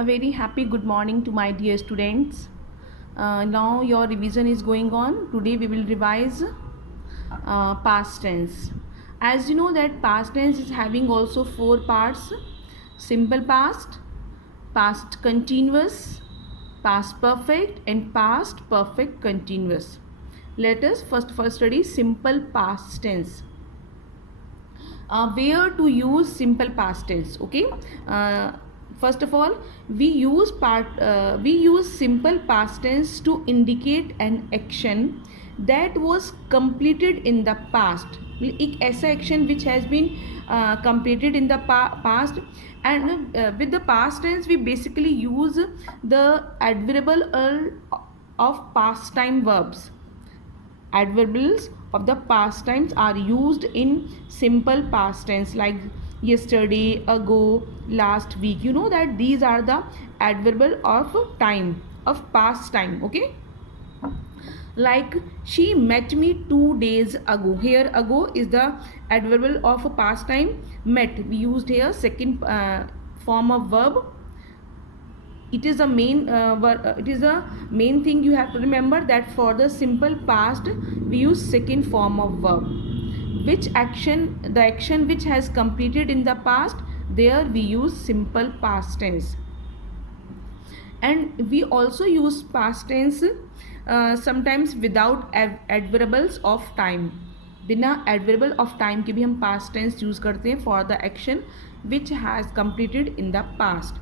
A very happy good morning to my dear students. Now your revision is going on. Today we will revise past tense. As you know that past tense is having also four parts: simple past, past continuous, past perfect, and past perfect continuous. Let us first study simple past tense. Where to use simple past tense? Okay. First of all, we use simple past tense to indicate an action that was completed in the past. एक ऐसा action which has been completed in the past, and with the past tense we basically use the adverbial of past time verbs. Adverbials of the past times are used in simple past tense, like yesterday, ago, last week. You know that these are the adverbial of time, of past time. Okay, like she met me 2 days ago. Here ago is the adverbial of past time. Met, we used here second form of verb. It is a main thing you have to remember, that for the simple past we use second form of verb. Which action, the action which has completed in the past, there we use simple past tense. And we also use past tense sometimes without adverbials of time. बिना adverbial of time के भी हम past tense use करते हैं for the action which has completed in the past.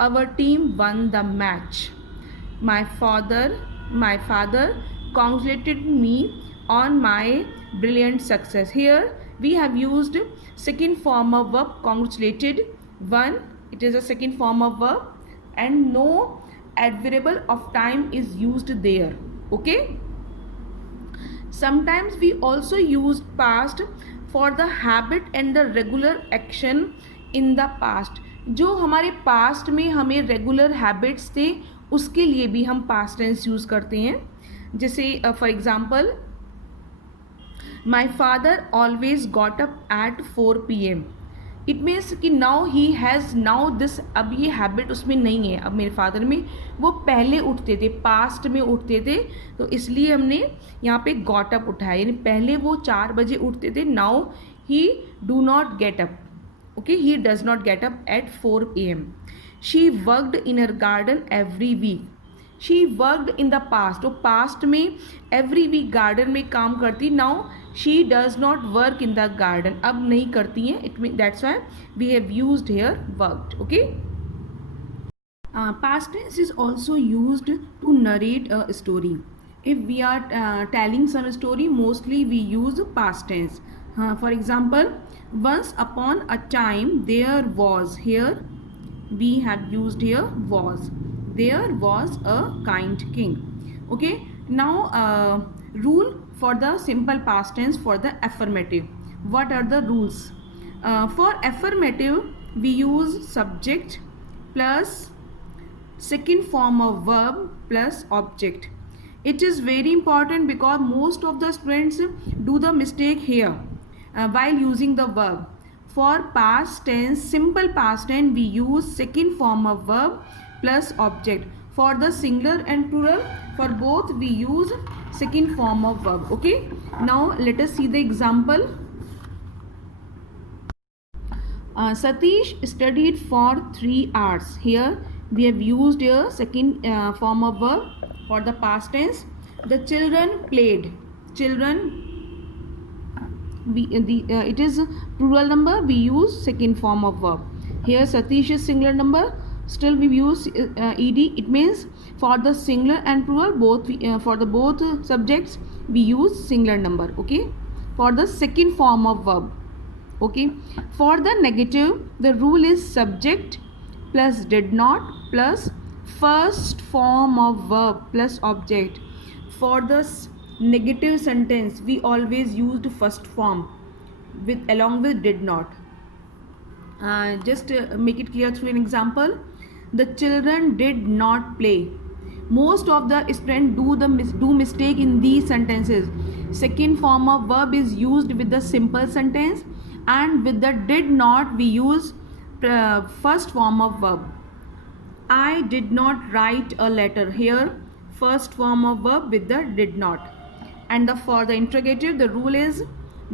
Our team won the match. My father congratulated me on my brilliant success. Here we have used second form of verb, congratulated. One, it is a second form of verb, and no adverbial of time is used there. Okay. Sometimes we also use past for the habit and the regular action in the past. जो हमारे past में हमें regular habits थे उसके लिए भी हम past tense use करते हैं. जैसे for example, my father always got up at 4 PM. It means कि now he has now this. अब ये हैबिट उसमें नहीं है. अब मेरे फादर में वो पहले उठते थे, पास्ट में उठते थे, तो इसलिए हमने यहाँ पे गॉट अप उठाया. यानी पहले वो 4 बजे उठते थे, now he do not get up. Okay, he does not get up at 4 AM. She worked in her garden every week. She worked in the past. तो past में every week garden में काम करती. Now she does not work in the garden. अब नहीं करती हैं. It means that's why we have used here worked. Okay. Past tense is also used to narrate a story. If we are telling some story, mostly we use past tense. For example, once upon a time there was. Here we have used here was. There was a kind king. Okay. Now rule for the simple past tense for the affirmative. What are the rules? For affirmative we use subject plus second form of verb plus object. It is very important because most of the students do the mistake here while using the verb. For past tense, simple past tense, we use second form of verb plus object. For the singular and plural, for both we use second form of verb. Okay. Now let us see the example. Satish studied for 3 hours. Here we have used a second form of verb for the past tense. The children played. Children, it is plural number, we use second form of verb. Here Satish is singular number, still we use ed. It means for the singular and plural both for the both subjects we use singular number. Okay. For the second form of verb. Okay. For the negative, the rule is subject plus did not plus first form of verb plus object. For the negative sentence we always used first form with along with did not. Just make it clear through an example. The children did not play. Most of the students do mistake in these sentences. Second form of verb is used with the simple sentence, and with the did not we use first form of verb. I did not write a letter. Here, first form of verb with the did not. And for the interrogative, the rule is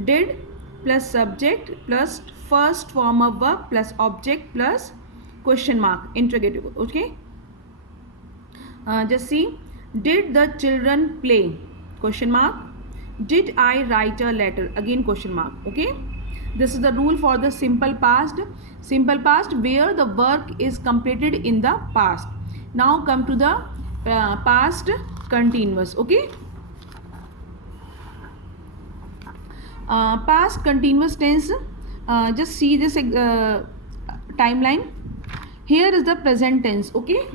did plus subject plus first form of verb plus object plus question mark, interrogative. Okay. Just see, did the children play? Question mark. Did I write a letter? Again question mark. Okay. This is the rule for the simple past. Simple past where the work is completed in the past. Now come to the past continuous. Okay. Past continuous tense. Just see this timeline. Here is the present tense. Okay.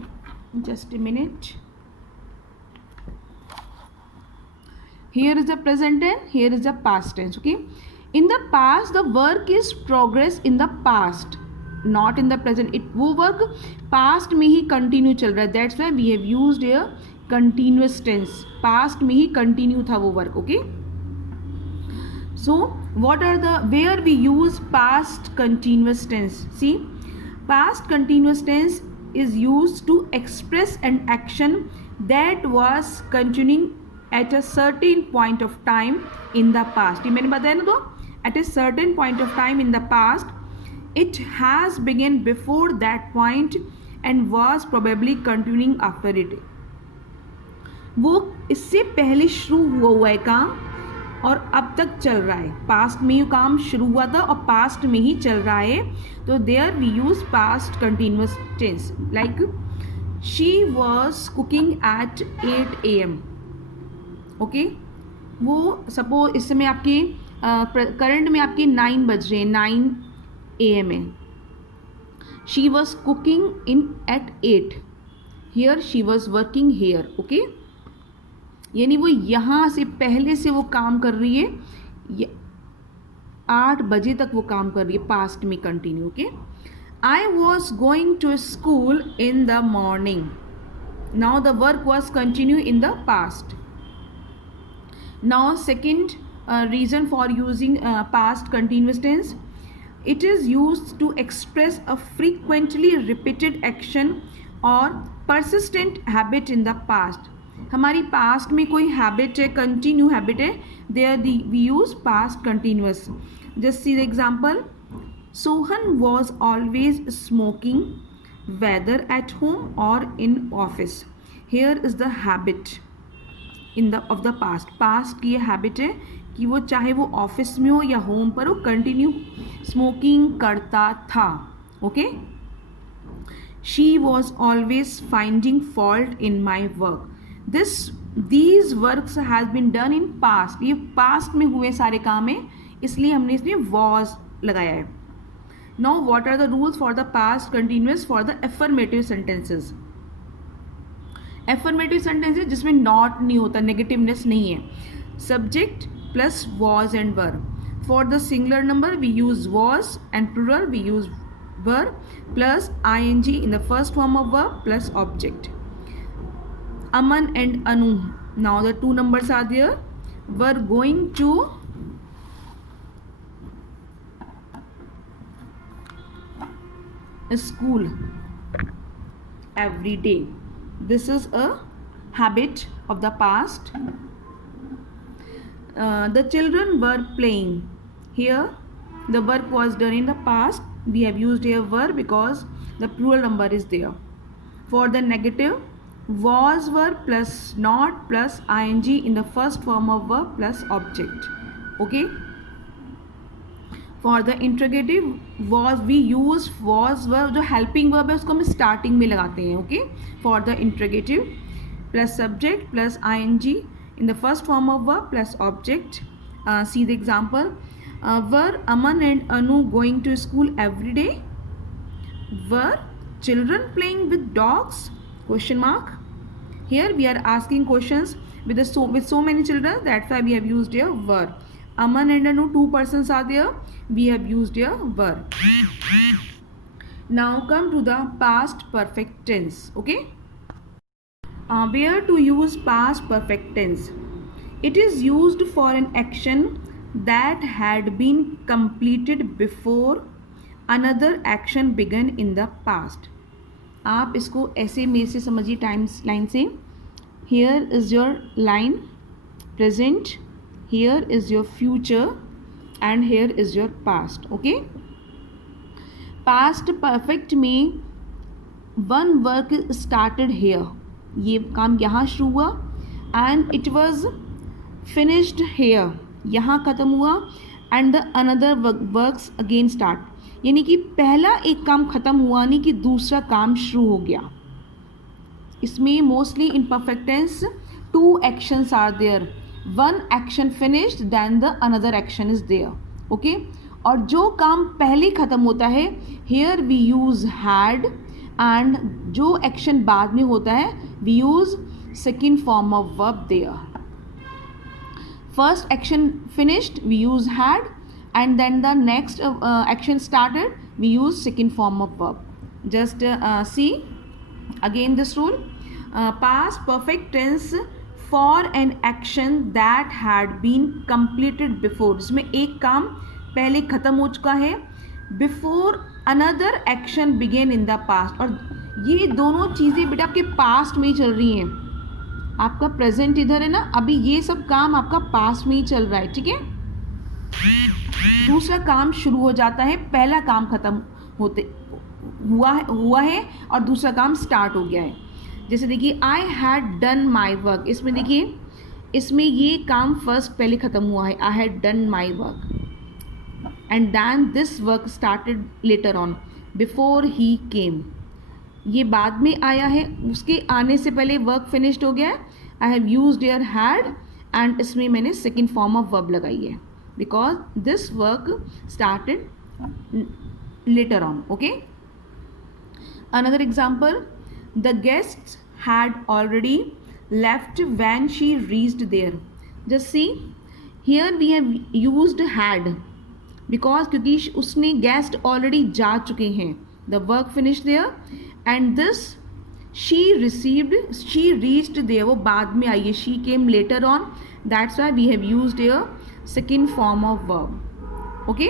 Just a minute. Here is the present tense. Here is the past tense. Okay. In the past, the work is progress in the past, not in the present. वो work past में ही continue चल रहा है. That's why we have used here continuous tense. Past में ही continue था वो work. Okay. So what are the where we use past continuous tense? See, past continuous tense is used to express an action that was continuing at a certain point of time in the past. ये मैंने बताया ना तो, at a certain point of time in the past, it has begun before that point and was probably continuing after it. वो इससे पहले शुरू हुआ है काम और अब तक चल रहा है. पास्ट में ही काम शुरू हुआ था और पास्ट में ही चल रहा है. तो there we use past continuous tense. Like she was cooking at 8 AM. Okay. वो सपोज इस समय आपकी करंट में आपकी 9 बज रहे हैं, 9 AM है. She was cooking in at 8. Here she was working here. Okay. यानी वो यहाँ से पहले से वो काम कर रही है, 8 बजे तक वो काम कर रही है. पास्ट में continue. Okay. I was going to school in the morning. Now the work was continue in the past. Now second reason for using past continuous tense, it is used to express a frequently repeated action or persistent habit in the past. हमारी past में कोई habit है, continue habit है, there we use past continuous. Just see the example. Sohan was always smoking whether at home or in office. Here is the habit in the of the past. Past की ये habit है कि वो चाहे वो office में हो या होम पर हो, कंटिन्यू स्मोकिंग करता था. Okay. She was always finding fault in my work. These works has been done in past. ये पास्ट में हुए सारे काम है, इसलिए हमने इसमें वॉज लगाया है. Now what are the rules for the past continuous for the affirmative sentences. Affirmative sentences जिसमें नॉट नहीं होता, नेगेटिवनेस नहीं है. Subject plus was and were. For the singular number we use was and plural we use were plus ing in the first form of verb plus object. Aman and Anu, now the two numbers are there, were going to school every day. This is a habit of the past. The children were playing. Here the work was done in the past. We have used here were because the plural number is there. For the negative, was were plus not plus ing in the first form of verb plus object. Okay. For the interrogative, was we use was were, जो helping verb है उसको हम starting में लगाते हैं. Okay. For the interrogative, plus subject plus ing in the first form of verb plus object. See the example. Were Aman and Anu going to school every day? Were children playing with dogs? Question mark. Here we are asking questions with so many children. That's why we have used here were. Aman and Anu, 2 persons are there. We have used here were. Now come to the past perfect tense. Okay. Where to use past perfect tense? It is used for an action that had been completed before another action began in the past. आप इसको ऐसे में से समझिए times line से. Here is your line present, here is your future and here is your past. Okay, past perfect में one work started here, ये काम यहाँ शुरू हुआ, and it was finished here, यहाँ ख़त्म हुआ, and the another works again start, यानी कि पहला एक काम ख़त्म हुआ नहीं कि दूसरा काम शुरू हो गया. इसमें mostly in perfect tense two actions are there, one action finished then the another action is there. Okay, और जो काम पहले ख़त्म होता है here we use had, and जो एक्शन बाद में होता है we use second form of verb there. First action finished we use had, and then the next action started we use second form of verb. Just see again this rule. Past perfect tense for an action that had been completed before, जिसमें एक काम पहले ख़त्म हो चुका है, before another action began in the past, और ये दोनों चीज़ें बेटा आपके पास्ट में ही चल रही हैं. आपका प्रेजेंट इधर है ना, अभी ये सब काम आपका पास्ट में ही चल रहा है. ठीक है, दूसरा काम शुरू हो जाता है, पहला काम खत्म होते हुआ है और दूसरा काम स्टार्ट हो गया है. जैसे देखिए आई हैड डन माई वर्क, इसमें देखिए इसमें ये काम फर्स्ट पहले ख़त्म हुआ है, I had done my work, and then this work started later on before he came, ये बाद में आया है, उसके आने से पहले वर्क फिनिश्ड हो गया है. I have used your head, and इसमें मैंने सेकेंड फॉर्म ऑफ वर्ब लगाई है because this work started later on. Okay, another example, the guests had already left when she reached there. Just see here we have used had because क्योंकि उसने guest already जा चुके हैं, the work finished there, and this she reached there वो बाद में आई है, she came later on, that's why we have used here second form of verb. Okay,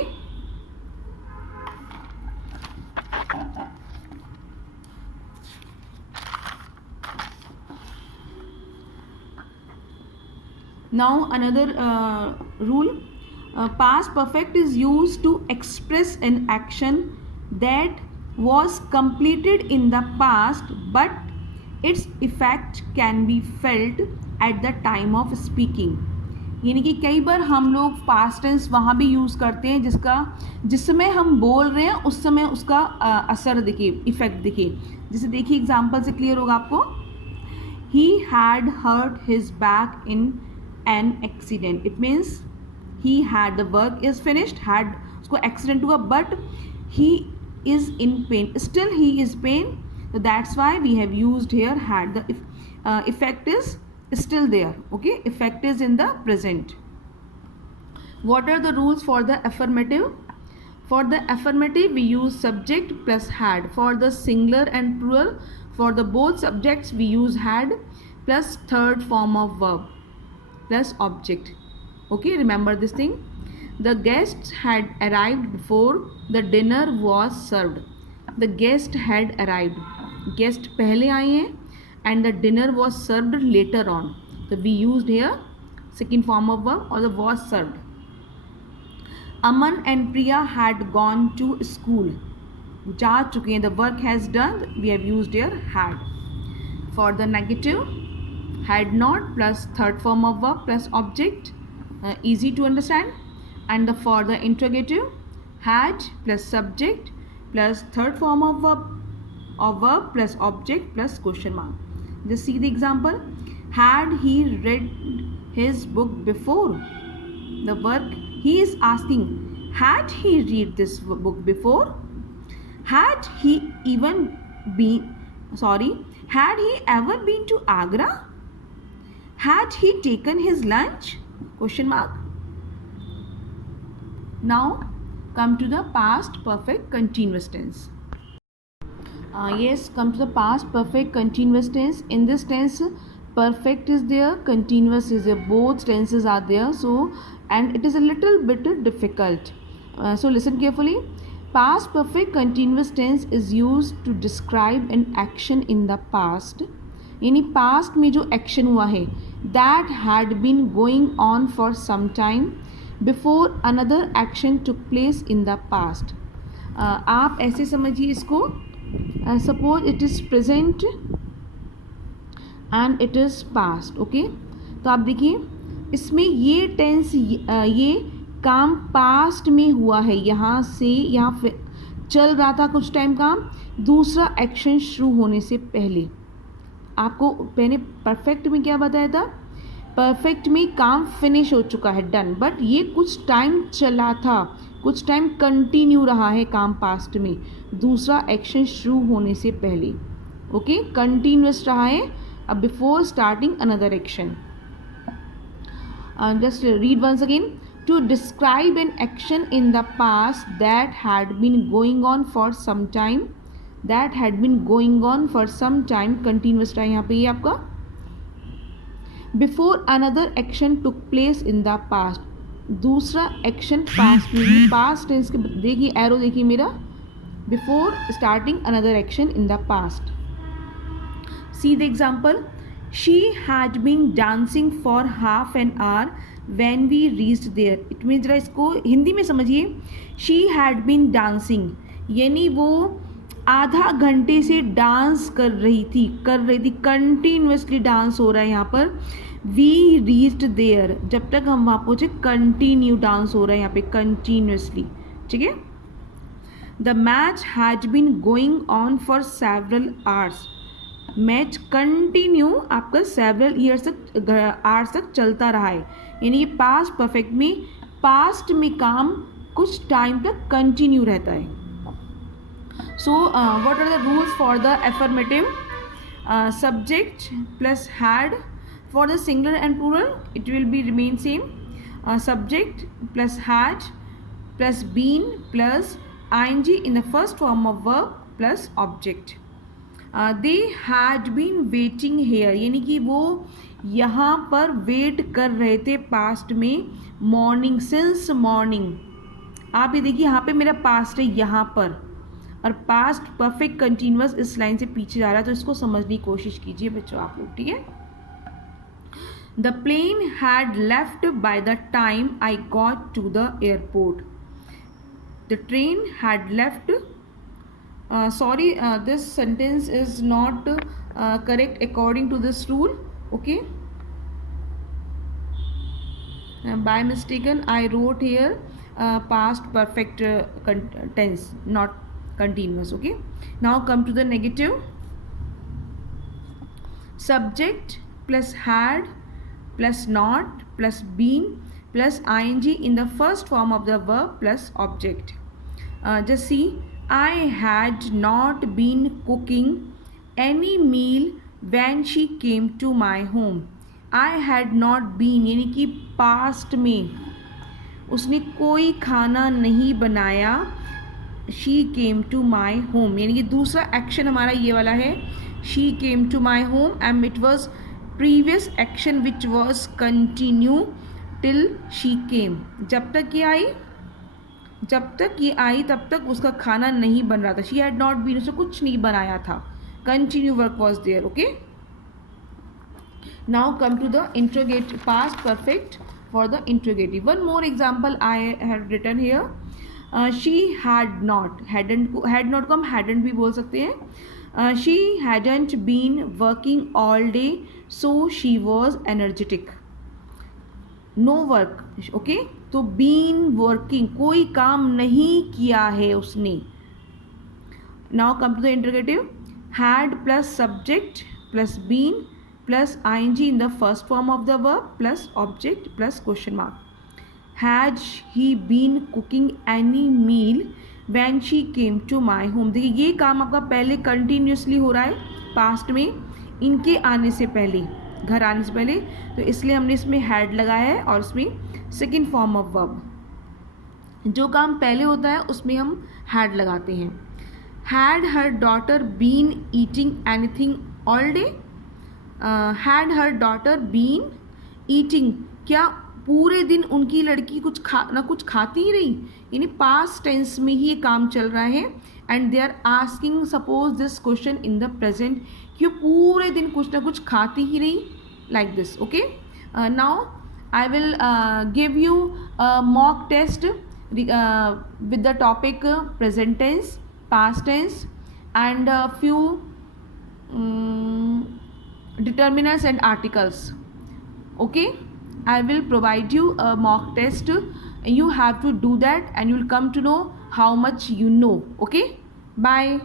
now another rule, past perfect is used to express an action that was completed in the past but its effect can be felt at the time of speaking. यानी कि कई बार हम लोग past tense वहाँ भी use करते हैं जिस समय हम बोल रहे हैं उस समय उसका असर दिखे, इफेक्ट दिखे. जैसे देखिए एग्जांपल से क्लियर होगा आपको. He had hurt his back in an accident, it means he had, the work is finished, had उसको एक्सीडेंट हुआ but he is in pain, still he is pain, so that's why we have used here had. The effect is still there. Okay, effect is in the present. What are the rules for the affirmative? For the affirmative we use subject plus had. For the singular and plural, for the both subjects we use had plus third form of verb plus object. Okay, remember this thing. The guests had arrived before the dinner was served. The guest had arrived, guest पहले आए हैं, and the dinner was served later on. So we used here second form of verb or the was served. Aman and Priya had gone to school. जा चुके हैं, the work has done, we have used here had. For the negative, had not plus third form of verb plus object, easy to understand. And for the interrogative, had plus subject plus third form of verb plus object plus question mark. Just see the example. Had he read his book before? The work he is asking, had he read this book before? Had he had he ever been to Agra? Had he taken his lunch? Question mark. Now come to the past perfect continuous tense. Yes, come to the past perfect continuous tense. In this tense, perfect is there, continuous is there, both tenses are there. So, and it is a little bit difficult. So listen carefully. Past perfect continuous tense is used to describe an action in the past. यानी past में जो action हुआ है that had been going on for some time before another action took place in the past. आप ऐसे समझिए इसको, suppose it is present and it is past. Okay, तो आप देखिए इसमें ये टेंस ये काम पास्ट में हुआ है, यहाँ से यहाँ चल रहा था कुछ टाइम काम, दूसरा एक्शन शुरू होने से पहले. आपको मैंने परफेक्ट में क्या बताया था, परफेक्ट में काम फिनिश हो चुका है, डन, बट ये कुछ टाइम चला था, कुछ टाइम कंटिन्यू रहा है काम पास्ट में, दूसरा एक्शन शुरू होने से पहले. ओके, कंटिन्यूस रहा है अब before starting another action. Just read once again. To describe an action in the past that had been going on for some time, that had been going on for some time, continuous रहा है यहाँ पे ये आपका. Before another action took place in the past, दूसरा action past में, past tense के देखिए एरो देखिए मेरा, before starting another action in the past. See the example. She had been dancing for half an hour when we reached there. It means जरा इसको हिंदी में समझिए. She had been dancing यानी वो आधा घंटे से डांस कर रही थी, कंटिन्यूसली डांस हो रहा है यहाँ पर. We reached there, जब तक हम वहाँ पहुँचे कंटिन्यू डांस हो रहा है यहाँ पे कंटिन्यूसली. ठीक है. The match had been going on for several hours. Match continue आपका सेवरल ईयर्स तक, आवर्स तक चलता रहा है, यानी ये पास्ट परफेक्ट में, पास्ट में काम कुछ टाइम तक कंटिन्यू रहता है. So what are the rules for the affirmative? Subject plus had. For the singular and plural it will be remain same. Subject plus had plus been plus ING in the first form of verb plus object. They had been waiting here यानी कि वो यहाँ पर wait कर रहे थे past में, morning, since morning. आप ये देखिए यहाँ पे मेरा पास्ट है यहाँ पर, और पास्ट परफेक्ट कंटिन्यूअस इस लाइन से पीछे जा रहा है, तो इसको समझने की कोशिश कीजिए बच्चों आप लोग. ठीक है. The plane had left by the time I got to the airport. The train had left. Sorry, this sentence is not correct according to this rule. Okay, by mistaken I wrote here past perfect tense, not continuous. Okay, now come to the negative. Subject plus had plus not plus been plus ing in the first form of the verb plus object. Just see, I had not been cooking any meal when she came to my home. I had not been यानी कि past में उसने कोई खाना नहीं बनाया. She came to my home यानी कि दूसरा एक्शन हमारा ये वाला है. She came to my home and it was previous action which was continue till she came. जब तक ये आई तब तक उसका खाना नहीं बन रहा था. शी हैड नॉट बीन, उसने कुछ नहीं बनाया था. Continue work was there. Okay, now come to the interrogative, past perfect for the interrogative. One more example I have written here. She had not, had not को हम hadn't भी बोल सकते हैं. She hadn't been working all day so she was energetic. No work. Okay, तो been working, कोई काम नहीं किया है उसने. Now come to the interrogative. Had plus subject plus been plus ING in the first form of the verb plus object plus question mark. Had he been cooking any meal when she came to my home. देखिए ये काम आपका पहले continuously हो रहा है past में, इनके आने से पहले, घर आने से पहले, तो इसलिए हमने इसमें हैड लगाया है और इसमें सेकेंड फॉर्म ऑफ वर्ब. जो काम पहले होता है उसमें हम हैड लगाते हैं. Had her daughter been eating anything all day. Had her daughter been eating, क्या पूरे दिन उनकी लड़की कुछ खाती ही रही, यानी पास्ट टेंस में ही ये काम चल रहा है. And they are asking suppose this question in the present कि वो पूरे दिन कुछ ना कुछ खाती ही रही, like this. Okay, now I will give you a mock test with the topic present tense, past tense, and a few determiners and articles. Okay, I will provide you a mock test. You have to do that and you'll come to know how much you know. Okay, bye.